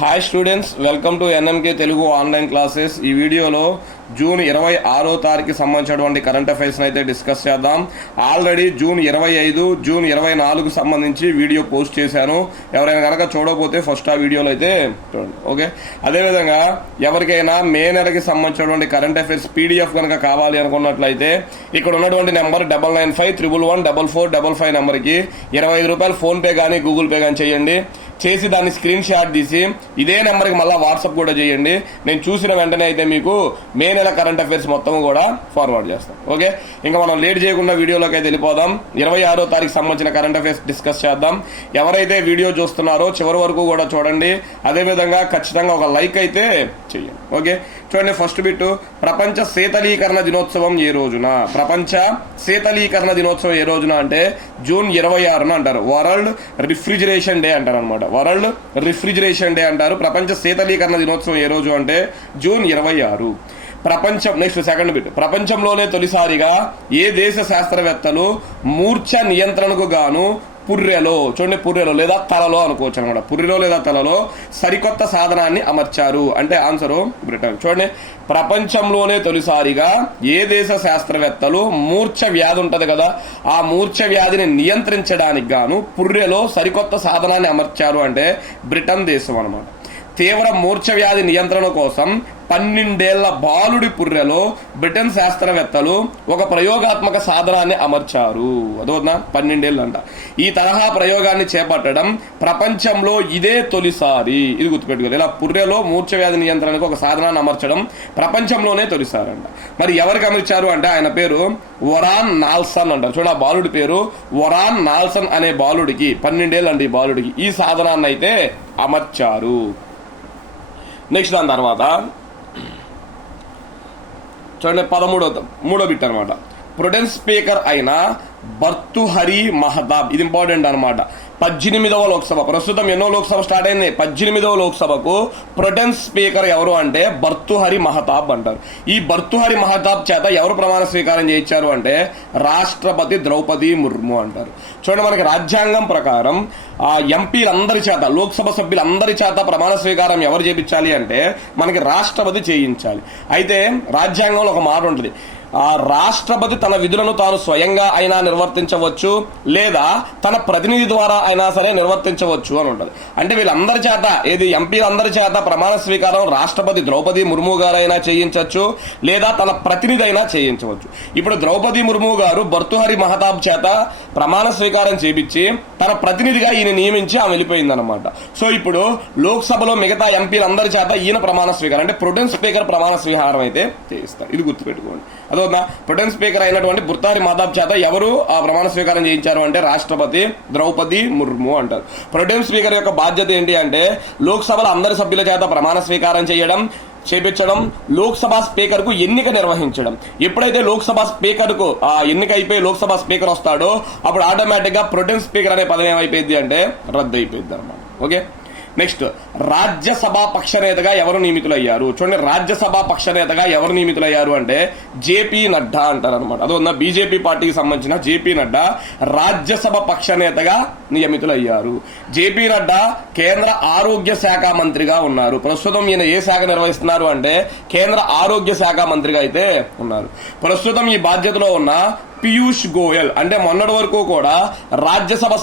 Hi students, welcome to NMK Telugu online classes. ఈ వీడియోలో June 26వ తారీఖుకి సంబంధించినటువంటి కరెంట్ అఫైర్స్ని అయితే డిస్కస్ చేద్దాం. ఆల్రెడీ జూన్ 25, జూన్ 24కు సంబంధించి వీడియో పోస్ట్ చేశాను. ఎవరైనా కనుక చూడకపోతే ఫస్ట్ ఆ వీడియోలో అయితే చూడండి. ఓకే, అదేవిధంగా ఎవరికైనా మే నెలకి సంబంధించినటువంటి కరెంట్ అఫైర్స్ పీడిఎఫ్ కనుక కావాలి అనుకున్నట్లయితే ఇక్కడ ఉన్నటువంటి నెంబర్ 9951114455 నెంబర్కి 25 రూపాయలు ఫోన్పే కానీ గూగుల్ పే కానీ చేయండి. చేసి దాన్ని స్క్రీన్ షాట్ తీసి ఇదే నెంబర్కి మళ్ళీ వాట్సాప్ కూడా చేయండి. నేను చూసిన వెంటనే అయితే మీకు మే నెల కరెంట్ అఫైర్స్ మొత్తం కూడా ఫార్వర్డ్ చేస్తాం. ఓకే, ఇంకా మనం లేట్ చేయకుండా వీడియోలోకి అయితే వెళ్ళిపోదాం. 26వ తారీఖు సంబంధించిన కరెంట్ అఫైర్స్ డిస్కస్ చేద్దాం. ఎవరైతే వీడియో చూస్తున్నారో చివరి వరకు కూడా చూడండి. అదేవిధంగా ఖచ్చితంగా ఒక లైక్ అయితే చేయండి. ఓకే, చూడండి. ఫస్ట్ బిట్, ప్రపంచ శీతలీకరణ దినోత్సవం ఏ రోజున? ప్రపంచ శీతలీకరణ దినోత్సవం ఏ రోజున అంటే జూన్ 26న అంటారు. వరల్డ్ రిఫ్రిజిరేషన్ డే అంటారు అనమాట. వరల్డ్ రిఫ్రిజిరేషన్ డే అంటారు. ప్రపంచ శీతలీకరణ దినోత్సవం ఏ రోజు అంటే జూన్ 26. నెక్స్ట్ సెకండ్ బిట్, ప్రపంచంలోనే తొలిసారిగా ఏ దేశ శాస్త్రవేత్తలు మూర్ఛ నియంత్రణకు గాను పుర్రెలో, చూడండి, పుర్రెలో లేదా తలలో అనుకోవచ్చు అనమాట. పుర్రెలో లేదా తలలో సరికొత్త సాధనాన్ని అమర్చారు అంటే ఆన్సరు బ్రిటన్. చూడండి, ప్రపంచంలోనే తొలిసారిగా ఏ దేశ శాస్త్రవేత్తలు మూర్ఛ వ్యాధి ఉంటుంది కదా, ఆ మూర్ఛ వ్యాధిని నియంత్రించడానికి గాను పుర్రెలో సరికొత్త సాధనాన్ని అమర్చారు అంటే బ్రిటన్ దేశం అనమాట. తీవ్ర మూర్ఛ వ్యాధి నియంత్రణ కోసం 12 ఏళ్ల బాలుడి పుర్రెలో బ్రిటన్ శాస్త్రవేత్తలు ఒక ప్రయోగాత్మక సాధనాన్ని అమర్చారు. అదోనా 12 ఏళ్ళు అంట. ఈ తరహా ప్రయోగాన్ని చేపట్టడం ప్రపంచంలో ఇదే తొలిసారి. ఇది గుర్తుపెట్టుకోవాలి. ఇలా పుర్రెలో మూర్ఛ వ్యాధి నియంత్రణకు ఒక సాధనాన్ని అమర్చడం ప్రపంచంలోనే తొలిసారి అంట. మరి ఎవరికి అమర్చారు అంటే ఆయన పేరు వరాన్ నాల్సన్ అంటారు. చూడండి, ఆ బాలుడి పేరు వరాన్ నాల్సన్ అనే బాలుడికి 12 ఏళ్ళు అండి. ఈ బాలుడికి ఈ సాధనాన్ని అయితే అమర్చారు. నెక్స్ట్ దాని తర్వాత చూడండి, మూడో బిట్ అనమాట. ప్రుడెన్స్ స్పీకర్ అయిన భర్తుహరి మహతాబ్, ఇది ఇంపార్టెంట్ అనమాట. 18వ లోక్సభ, ప్రస్తుతం ఎన్నో లోక్సభ స్టార్ట్ అయింది, 18వ లోక్సభకు ప్రొటెన్స్ స్పీకర్ ఎవరు అంటే భర్తుహరి మహతాబ్ అంటారు. ఈ భర్తుహరి మహతాబ్ చేత ఎవరు ప్రమాణ స్వీకారం చేయించారు అంటే రాష్ట్రపతి ద్రౌపది ముర్ము అంటారు. చూడండి, మనకి రాజ్యాంగం ప్రకారం ఆ ఎంపీలందరి చేత, లోక్సభ సభ్యులందరి చేత ప్రమాణ స్వీకారం ఎవరు చేయించాలి అంటే మనకి రాష్ట్రపతి చేయించాలి. అయితే రాజ్యాంగంలో ఒక మాట ఉంటుంది, ఆ రాష్ట్రపతి తన విధులను తాను స్వయంగా అయినా నిర్వర్తించవచ్చు, లేదా తన ప్రతినిధి ద్వారా అయినా సరే నిర్వర్తించవచ్చు అని ఉంటుంది. అంటే వీళ్ళందరి చేత, ఏది ఎంపీలందరి చేత ప్రమాణ స్వీకారం రాష్ట్రపతి ద్రౌపది ముర్ము గారైనా చేయించవచ్చు, లేదా తన ప్రతినిధి అయినా చేయించవచ్చు. ఇప్పుడు ద్రౌపది ముర్ము గారు భర్తుహరి మహతాబ్ చేత ప్రమాణ స్వీకారం చేయించి తన ప్రతినిధిగా ఈయన నియమించి ఆమె వెళ్ళిపోయిందనమాట. సో ఇప్పుడు లోక్సభలో మిగతా ఎంపీలందరి చేత ఈయన ప్రమాణ స్వీకారం అంటే ప్రొటెన్ స్పీకర్ ప్రమాణ స్వీకారం అయితే చేయిస్తారు. ఇది గుర్తుపెట్టుకోండి. అదొక ప్రొటెన్ స్పీకర్ అయినటువంటి భర్తుహరి మహతాబ్ చేత ఎవరు ఆ ప్రమాణ స్వీకారం చేయించారు అంటే రాష్ట్రపతి ద్రౌపది ముర్ము అంటారు. ప్రొటెన్ స్పీకర్ యొక్క బాధ్యత ఏంటి అంటే లోక్సభలో అందరి సభ్యుల చేత ప్రమాణ స్వీకారం చేపించడం, లోక్సభ స్పీకర్ కు ఎన్నిక నిర్వహించడం. ఎప్పుడైతే లోక్సభ స్పీకర్ కు ఆ ఎన్నిక అయిపోయి లోక్సభ స్పీకర్ వస్తాడో అప్పుడు ఆటోమేటిక్ గా ప్రొటెన్ స్పీకర్ అనే పదం ఏమైపోయింది అంటే రద్దు అయిపోయింది అనమాట. ఓకే, నెక్స్ట్, రాజ్యసభ పక్షనేతగా ఎవరు నియమితులయ్యారు? చూడండి, రాజ్యసభ పక్షనేతగా ఎవరు నియమితులయ్యారు అంటే జేపీ నడ్డా అంటారు అనమాట. అదో బీజేపీ పార్టీకి సంబంధించిన జేపీ నడ్డా రాజ్యసభ పక్షనేతగా నియమితులయ్యారు. జేపీ నడ్డా కేంద్ర ఆరోగ్య శాఖ మంత్రిగా ఉన్నారు. ప్రస్తుతం ఈయన ఏ శాఖ నిర్వహిస్తున్నారు అంటే కేంద్ర ఆరోగ్య శాఖ మంత్రిగా అయితే ఉన్నారు. ప్రస్తుతం ఈ బాధ్యతలో ఉన్న పీయూష్ గోయల్, అంటే మొన్నటి వరకు కూడా రాజ్యసభ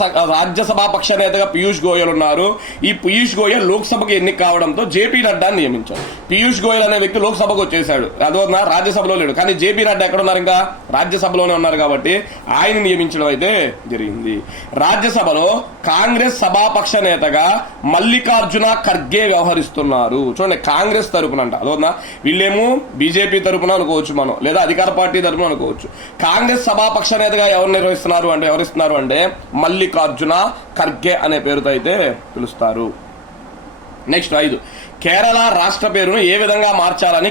పక్ష నేతగా పీయూష్ గోయల్ ఉన్నారు. ఈ పీయూష్ గోయల్ లోక్సభకు ఎన్నిక కావడంతో జేపీ నడ్డా నియమించారు. పీయూష్ గోయల్ అనే వ్యక్తి లోక్సభకు వచ్చేసాడు, అదో రాజ్యసభలో లేడు. కానీ జేపీ నడ్డా ఎక్కడ ఉన్నారు? ఇంకా రాజ్యసభలోనే ఉన్నారు కాబట్టి ఆయన నియమించడం అయితే జరిగింది. రాజ్యసభలో కాంగ్రెస్ సభాపక్ష నేతగా మల్లికార్జున ఖర్గే వ్యవహరిస్తున్నారు. చూడండి, కాంగ్రెస్ తరపున అంట. అదోనా వీళ్ళేమో బీజేపీ తరపున అనుకోవచ్చు మనం, లేదా అధికార పార్టీ తరపున అనుకోవచ్చు. కాంగ్రెస్ సభాపక్ష నేతగా ఎవరిస్తున్నారు అంటే మల్లికార్జున ఖర్గే అనే పేరుతో అయితే పిలుస్తారు. నెక్స్ట్ 5, కేరళ రాష్ట్ర పేరును ఏ విధంగా మార్చాలని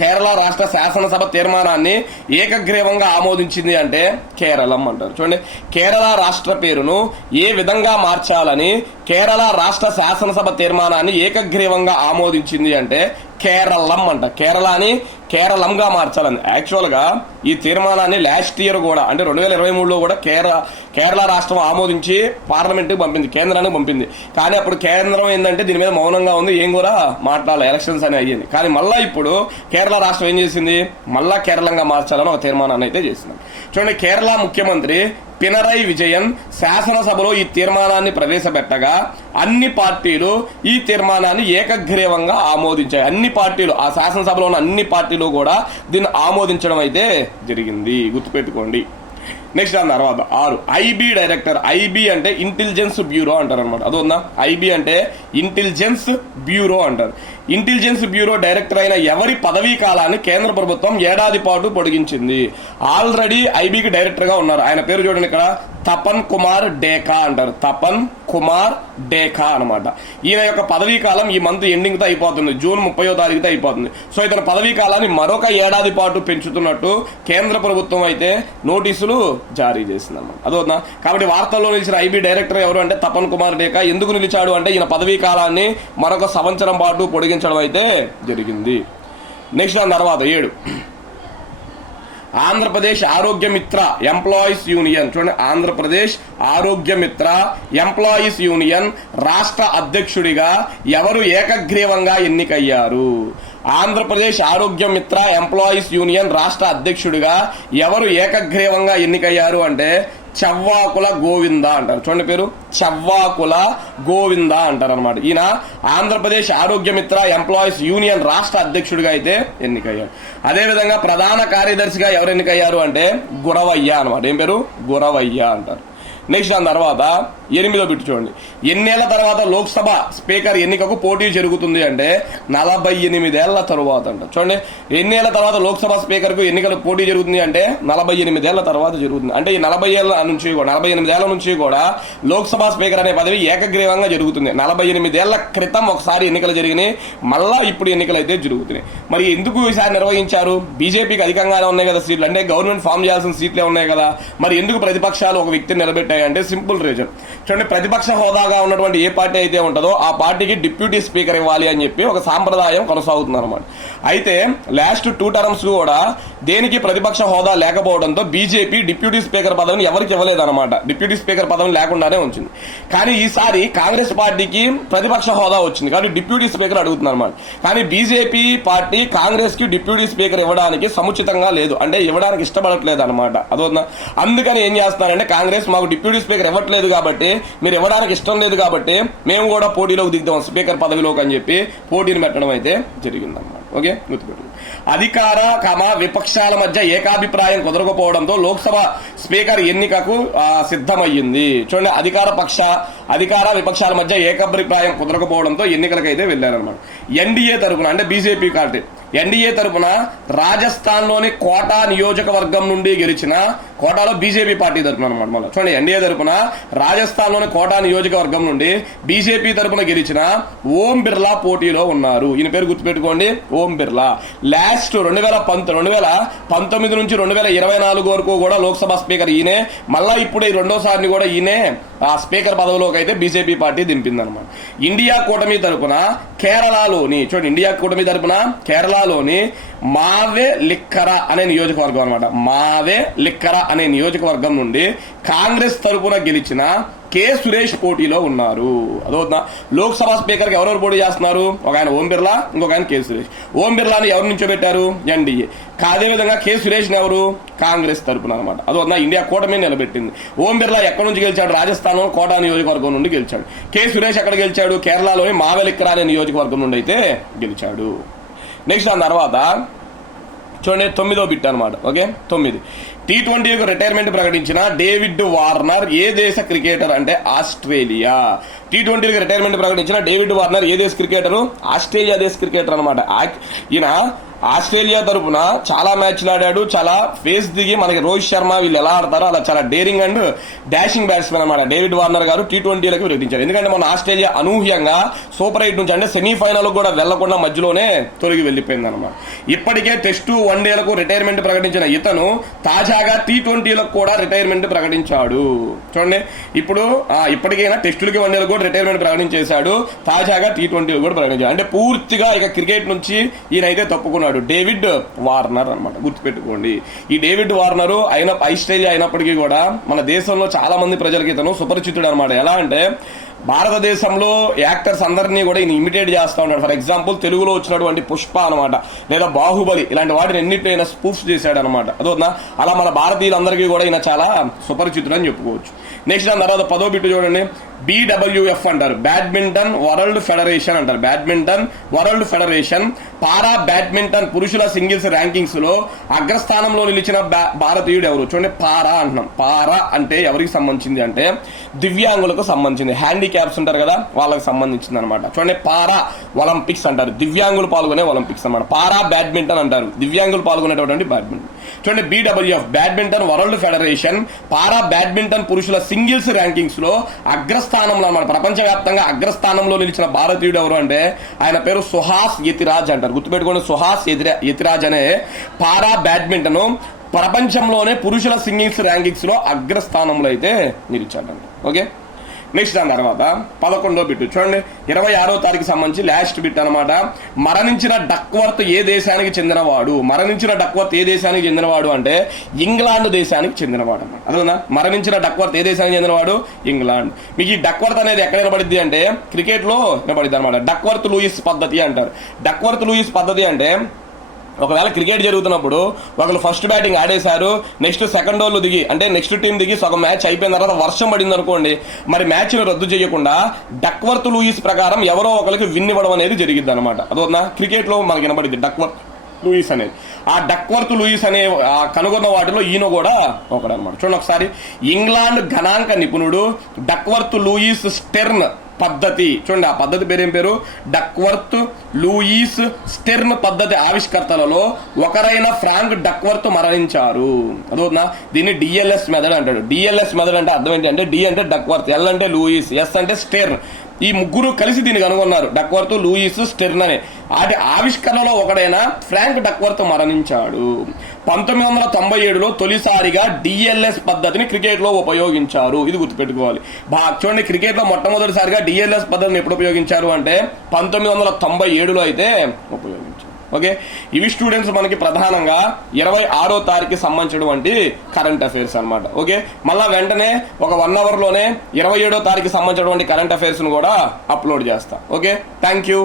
కేరళ రాష్ట్ర శాసనసభ తీర్మానాన్ని ఏకగ్రీవంగా ఆమోదించింది అంటే కేరళం అంటారు. చూడండి, కేరళ రాష్ట్ర పేరును ఏ విధంగా మార్చాలని కేరళ రాష్ట్ర శాసనసభ తీర్మానాన్ని ఏకగ్రీవంగా ఆమోదించింది అంటే కేరళం అంట. కేరళని కేరళంగా మార్చాలని యాక్చువల్గా ఈ తీర్మానాన్ని లాస్ట్ ఇయర్ కూడా అంటే 2023లో కూడా కేరళ రాష్ట్రం ఆమోదించి పార్లమెంట్కి పంపింది, కేంద్రానికి పంపింది. కానీ అప్పుడు కేంద్రం ఏంటంటే దీని మీద మౌనంగా ఉంది, ఏం కూడా మాట్లాడాలి, ఎలక్షన్స్ అని అయ్యింది. కానీ మళ్ళీ ఇప్పుడు కేరళ రాష్ట్రం ఏం చేసింది, మళ్ళా కేరళంగా మార్చాలని ఒక తీర్మానాన్ని అయితే చేసింది. చూడండి, కేరళ ముఖ్యమంత్రి పినరై విజయన్ శాసనసభలో ఈ తీర్మానాన్ని ప్రవేశపెట్టగా అన్ని పార్టీలు ఈ తీర్మానాన్ని ఏకగ్రీవంగా ఆమోదించాయి. అన్ని పార్టీలు, ఆ శాసనసభలో ఉన్న అన్ని పార్టీలు కూడా దీన్ని ఆమోదించడం అయితే జరిగింది, గుర్తుపెట్టుకోండి. నెక్స్ట్ దాని తర్వాత 6 ఐబీ డైరెక్టర్. ఐబీ అంటే ఇంటెలిజెన్స్ బ్యూరో అంటారు అనమాట. అది ఉందా, ఐబీ అంటే ఇంటెలిజెన్స్ బ్యూరో అంటారు. ఇంటెలిజెన్స్ బ్యూరో డైరెక్టర్ అయిన ఎవరి పదవీ కాలాన్ని కేంద్ర ప్రభుత్వం ఏడాది పాటు పొడిగించింది. ఆల్రెడీ ఐబీకి డైరెక్టర్ గా ఉన్నారు, ఆయన పేరు చూడండి ఇక్కడ, తపన్ కుమార్ డేకా అంటారు. తపన్ కుమార్ డేకా అనమాట. ఈయన యొక్క పదవీ కాలం ఈ మంత్ ఎండింగ్ తో అయిపోతుంది, జూన్ 30వ తారీఖుతో అయిపోతుంది. సో ఇతని పదవీ కాలాన్ని మరొక ఏడాది పాటు పెంచుతున్నట్టు కేంద్ర ప్రభుత్వం అయితే నోటీసులు జారీ చేసింది అన్నమాట. అదవుతుందా. కాబట్టి వార్తల్లో నిలిచిన ఐబీ డైరెక్టర్ ఎవరు అంటే తపన్ కుమార్ డేకా. ఎందుకు నిలిచాడు అంటే ఈయన పదవీ కాలాన్ని మరొక సంవత్సరం పాటు పొడిగించడం అయితే జరిగింది. నెక్స్ట్ దాని తర్వాత 7 ఆంధ్రప్రదేశ్ ఆరోగ్య మిత్ర ఎంప్లాయీస్ యూనియన్. చూడండి, ఆంధ్రప్రదేశ్ ఆరోగ్య మిత్ర ఎంప్లాయీస్ యూనియన్ రాష్ట్ర అధ్యక్షుడిగా ఎవరు ఏకగ్రీవంగా ఎన్నికయ్యారు? ఆంధ్రప్రదేశ్ ఆరోగ్య మిత్ర ఎంప్లాయీస్ యూనియన్ రాష్ట్ర అధ్యక్షుడిగా ఎవరు ఏకగ్రీవంగా ఎన్నికయ్యారు అంటే చవ్వాకుల గోవింద అంటారు. చూడండి పేరు, చవ్వాకుల గోవింద అంటారు అనమాట. ఈయన ఆంధ్రప్రదేశ్ ఆరోగ్య మిత్ర ఎంప్లాయీస్ యూనియన్ రాష్ట్ర అధ్యక్షుడిగా అయితే ఎన్నికయ్యారు. అదేవిధంగా ప్రధాన కార్యదర్శిగా ఎవరు ఎన్నికయ్యారు అంటే గురవయ్య అనమాట. ఏం పేరు? గురవయ్య అంటారు. నెక్స్ట్ దాని తర్వాత 8వ బిట్ చూడండి, ఎన్నేళ్ల తర్వాత లోక్సభ స్పీకర్ ఎన్నికకు పోటీ జరుగుతుంది అంటే 48 ఏళ్ల తరువాత అంట. చూడండి, ఎన్నేళ్ల తర్వాత లోక్సభ స్పీకర్ కు ఎన్నికలు పోటీ జరుగుతుంది అంటే 48 ఏళ్ల తర్వాత జరుగుతుంది. అంటే ఈ 48 ఏళ్ల నుంచి కూడా లోక్సభ స్పీకర్ అనే పదవి ఏకగ్రీవంగా జరుగుతుంది. 48 ఏళ్ల క్రితం ఒకసారి ఎన్నికలు జరిగినాయి, మళ్ళా ఇప్పుడు ఎన్నికలు అయితే జరుగుతున్నాయి. మరి ఎందుకు ఈసారి నిర్వహించారు? బీజేపీకి అధికంగానే ఉన్నాయి కదా సీట్లు, అంటే గవర్నమెంట్ ఫామ్ చేయాల్సిన సీట్లే ఉన్నాయి కదా. మరి ఎందుకు ప్రతిపక్షాలు ఒక వ్యక్తిని నిలబెట్టాయి అంటే సింపుల్ రీజన్. చూడండి, ప్రతిపక్ష హోదాగా ఉన్నటువంటి ఏ పార్టీ అయితే ఉంటుందో ఆ పార్టీకి డిప్యూటీ స్పీకర్ ఇవ్వాలి అని చెప్పి ఒక సాంప్రదాయం కొనసాగుతుంది అనమాట. అయితే లాస్ట్ 2 టర్మ్స్ కూడా దేనికి ప్రతిపక్ష హోదా లేకపోవడంతో బీజేపీ డిప్యూటీ స్పీకర్ పదవిని ఎవరికి ఇవ్వలేదన్నమాట. డిప్యూటీ స్పీకర్ పదవిని లేకుండానే ఉంచింది. కానీ ఈసారి కాంగ్రెస్ పార్టీకి ప్రతిపక్ష హోదా వచ్చింది కాబట్టి డిప్యూటీ స్పీకర్ అడుగుతున్నారు అనమాట. కానీ బీజేపీ పార్టీ కాంగ్రెస్ కి డిప్యూటీ స్పీకర్ ఇవ్వడానికి సముచితంగా లేదు, అంటే ఇవ్వడానికి ఇష్టపడట్లేదు అనమాట. అదొందా. అందుకని ఏం చేస్తున్నారంటే కాంగ్రెస్ మాకు డిప్యూటీ స్పీకర్ ఇవ్వట్లేదు కాబట్టి, మీరు ఇవ్వడానికి ఇష్టం లేదు కాబట్టి మేము కూడా పోటీలోకి దిగుతాం స్పీకర్ పదవిలోకి అని చెప్పి పోటీని పెట్టడం అయితే జరిగిందన్నమాట. ఓకే, గుర్తుపెట్టు. అధికార విపక్షాల మధ్య ఏకాభిప్రాయం కుదరకపోవడంతో లోక్సభ స్పీకర్ ఎన్నికకు సిద్ధమయ్యింది. చూడండి, అధికార విపక్షాల మధ్య ఏకాభిప్రాయం కుదరకపోవడంతో ఎన్నికలకైతే వెళ్లారనమాట. ఎన్డీఏ తరపున అంటే బీజేపీ పార్టీ ఎన్డీఏ తరపున రాజస్థాన్ లోని కోటా నియోజకవర్గం నుండి గెలిచిన, కోటాలో బీజేపీ పార్టీ తరపున అనమాట. మళ్ళీ చూడండి, ఎన్డీఏ తరపున రాజస్థాన్ లోని కోటా నియోజకవర్గం నుండి బీజేపీ తరపున గెలిచిన ఓం బిర్లా పోటీలో ఉన్నారు. ఈయన పేరు గుర్తుపెట్టుకోండి, ఓం బిర్లా. లాస్ట్ 2019 నుంచి 2024 వరకు కూడా లోక్సభ స్పీకర్ ఈయనే. మళ్ళా ఇప్పుడు ఈ రెండోసారిని కూడా ఈయనే ఆ స్పీకర్ పదవిలోకి అయితే బీజేపీ పార్టీ దింపిందనమాట. ఇండియా కూటమి తరపున కేరళలోని, చూడండి, ఇండియా కూటమి తరపున కేరళలోని మావే లిక్కర అనే నియోజకవర్గం అనమాట. మావే లిక్కర అనే నియోజకవర్గం నుండి కాంగ్రెస్ తరపున గెలిచిన కె సురేష్ పోటీలో ఉన్నారు. అదవుతుందా. లోక్సభ స్పీకర్ కి ఎవరెవరు పోటీ చేస్తున్నారు? ఒక ఆయన ఓం బిర్లా, ఇంకొక ఆయన కె సురేష్. ఓం బిర్లాని ఎవరు నుంచోబెట్టారు? ఎన్డీఏ. అదేవిధంగా కె సురేష్ ని ఎవరు? కాంగ్రెస్ తరపున అనమాట. అదవుతుందా. ఇండియా కూటమి నిలబెట్టింది. ఓం బిర్లా ఎక్కడి నుంచి గెలిచాడు? రాజస్థాన్ కోటా నియోజకవర్గం నుండి గెలిచాడు. కె సురేష్ ఎక్కడ గెలిచాడు? కేరళలోని మావెలిక్కర అనే నియోజకవర్గం నుండి అయితే గెలిచాడు. నెక్స్ట్ దాని తర్వాత చూడండి, 9వ బిట్ అనమాట. ఓకే, 9 T20 రిటైర్మెంట్ ప్రకటించిన డేవిడ్ వార్నర్ ఏ దేశ క్రికెటర్ అంటే ఆస్ట్రేలియా. T20 రిటైర్మెంట్ ప్రకటించిన డేవిడ్ వార్నర్ ఏ దేశ క్రికెటరు? ఆస్ట్రేలియా దేశ క్రికెటర్ అనమాట. ఈయన ఆస్ట్రేలియా తరపున చాలా మ్యాచ్లు ఆడాడు, చాలా ఫేస్ దిగి మనకి రోహిత్ శర్మ వీళ్ళు ఎలా ఆడతారో అలా చాలా డేరింగ్ అండ్ డాషింగ్ బ్యాట్స్మెన్ అన్నమాట డేవిడ్ వార్నర్ గారు T20లకు ప్రకటించారు. ఎందుకంటే మన ఆస్ట్రేలియా అనూహ్యంగా సూపర్ 8 నుంచి అంటే సెమీఫైనల్ కూడా వెళ్లకుండా మధ్యలోనే తొలగి వెళ్లిపోయింది అనమాట. ఇప్పటికే టెస్టు వన్డేలకు రిటైర్మెంట్ ప్రకటించిన ఇతను తాజాగా T20లకు కూడా రిటైర్మెంట్ ప్రకటించాడు. చూడండి, ఇప్పుడు ఇప్పటికైనా టెస్టులకి వన్డేలకు కూడా రిటైర్మెంట్ ప్రకటించేశాడు, తాజాగా T20లకు కూడా ప్రకటించాడు. అంటే పూర్తిగా ఇక క్రికెట్ నుంచి ఈయనైతే తప్పుకున్నాడు, డేవిడ్ వార్నర్ అన్నమాట. గుర్తుపెట్టుకోండి, ఈ డేవిడ్ వార్నర్ ఆస్ట్రేలియా అయినప్పటికీ కూడా మన దేశంలో చాలా మంది ప్రజలకి ఇతను సుపరిచితుడు అనమాట. ఎలా అంటే భారతదేశంలో యాక్టర్స్ అందరినీ కూడా ఈయన ఇమిటేట్ చేస్తూ ఉంటాడు. ఫర్ ఎగ్జాంపుల్ తెలుగులో వచ్చినటువంటి పుష్ప అనమాట, లేదా బాహుబలి, ఇలాంటి వాటిని ఎన్నింటినీ ఈయన స్పూఫ్ చేశాడు అనమాట. అదోనా అలా మన భారతీయులందరికీ కూడా ఈయన చాలా సుపరిచితుడు అని చెప్పుకోవచ్చు. నెక్స్ట్ దాని తర్వాత 10వ బిట్టు చూడండి, BWF అంటారు, బ్యాడ్మింటన్ వరల్డ్ ఫెడరేషన్ అంటారు. బ్యాడ్మింటన్ వరల్డ్ ఫెడరేషన్ పారా బ్యాడ్మింటన్ పురుషుల సింగిల్స్ ర్యాంకింగ్స్ లో అగ్రస్థానంలో నిలిచిన భారతీయుడు ఎవరు? చూడండి, పారా అంటున్నాం. పారా అంటే ఎవరికి సంబంధించింది అంటే దివ్యాంగులకు సంబంధించింది, హ్యాండిక్యాప్స్ ఉంటారు కదా వాళ్ళకి సంబంధించింది అనమాట. చూడండి, పారా ఒలింపిక్స్ అంటారు, దివ్యాంగులు పాల్గొనే ఒలింపిక్స్ అనమాట. పారా బ్యాడ్మింటన్ అంటారు, దివ్యాంగులు పాల్గొనేటటువంటి బ్యాడ్మింటన్. చూడండి, BWF బ్యాడ్మింటన్ వరల్డ్ ఫెడరేషన్ పారా బ్యాడ్మింటన్ పురుషుల సింగిల్స్ ర్యాంకింగ్స్ లో అగ్రస్థానంలో అన్నమాట, ప్రపంచవ్యాప్తంగా అగ్రస్థానంలో నిలిచిన భారతీయుడు ఎవరు అంటే ఆయన పేరు సుహాస్ యతిరాజ్ అంటారు. గుర్తుపెట్టుకోండి, సుహాస్ యతిరాజ్ అనే పారా బ్యాడ్మింటన్ ప్రపంచంలోనే పురుషుల సింగిల్స్ ర్యాంకింగ్స్ లో అగ్రస్థానంలో అయితే నిలిచాడంట. ఓకే, నెక్స్ట్ దాని తర్వాత 11వ బిట్ చూడండి, 26వ తారీఖు సంబంధించి లాస్ట్ బిట్ అనమాట. మరణించిన డక్వర్త్ ఏ దేశానికి చెందినవాడు? మరణించిన డక్వర్త్ ఏ దేశానికి చెందినవాడు అంటే ఇంగ్లాండ్ దేశానికి చెందినవాడు అన్నమాట. అదేనా, మరణించిన డక్వర్త్ ఏ దేశానికి చెందినవాడు? ఇంగ్లాండ్. మీకు ఈ డక్వర్త్ అనేది ఎక్కడ వినబడిద్ది అంటే క్రికెట్ లో వినబడిద్ది అనమాట. డక్వర్త్ లూయిస్ పద్ధతి అంటారు. డక్వర్త్ లూయిస్ పద్ధతి అంటే ఒకవేళ క్రికెట్ జరుగుతున్నప్పుడు ఒకళ్ళు ఫస్ట్ బ్యాటింగ్ ఆడేశారు, నెక్స్ట్ సెకండ్ ఓవర్లు దిగి అంటే నెక్స్ట్ టీం దిగి సగం మ్యాచ్ అయిపోయిన తర్వాత వర్షం పడింది అనుకోండి, మరి మ్యాచ్ను రద్దు చేయకుండా డక్వర్త్ లూయిస్ ప్రకారం ఎవరో ఒకరికి విన్ ఇవ్వడం అనేది జరిగింది అనమాట. అదొన్నా క్రికెట్ లో మనకి వినబడింది డక్వర్త్ లూయిస్ అనేది. ఆ డక్వర్త్ లూయిస్ అనే కనుగొన్న వాటిలో ఈయన కూడా ఒకడనమాట. చూడండి ఒకసారి, ఇంగ్లాండ్ గణాంక నిపుణుడు డక్వర్త్ లూయిస్ స్టెర్న్ పద్ధతి. చూడండి, ఆ పద్ధతి పేరేం పేరు? డక్వర్త్ లూయిస్ స్టెర్న్ పద్ధతి ఆవిష్కర్తలలో ఒకరైన ఫ్రాంక్ డక్వర్త్ మరణించారు. అదోనా, దీన్ని DLS మెథడ్ అంటాడు. DLS మెథడ్ అంటే అర్థం ఏంటి అంటే D అంటే డక్వర్త్, L అంటే లూయిస్, S అంటే స్టెర్న్. ఈ ముగ్గురు కలిసి దీన్ని కనుగొన్నారు, డక్వర్త్ లూయిస్ స్టెర్న్ అనే. వాటి ఆవిష్కరణలో ఒకడైన ఫ్రాంక్ డక్వర్త్ మరణించాడు. 1997లో తొలిసారిగా DLS పద్ధతిని క్రికెట్ లో ఉపయోగించారు. ఇది గుర్తుపెట్టుకోవాలి. చూడండి, క్రికెట్ లో మొట్టమొదటిసారిగా DLS పద్ధతిని ఎప్పుడు ఉపయోగించారు అంటే 1997లో అయితే ఉపయోగించారు. ఓకే, ఇవి స్టూడెంట్స్ మనకి ప్రధానంగా 26వ తారీఖుకి సంబంధించినటువంటి కరెంట్ అఫైర్స్ అనమాట. ఓకే, మళ్ళా వెంటనే ఒక 1 hour లోనే 27వ తారీఖుకి సంబంధించినటువంటి కరెంట్ అఫైర్స్ ను కూడా అప్లోడ్ చేస్తా. Okay, thank you.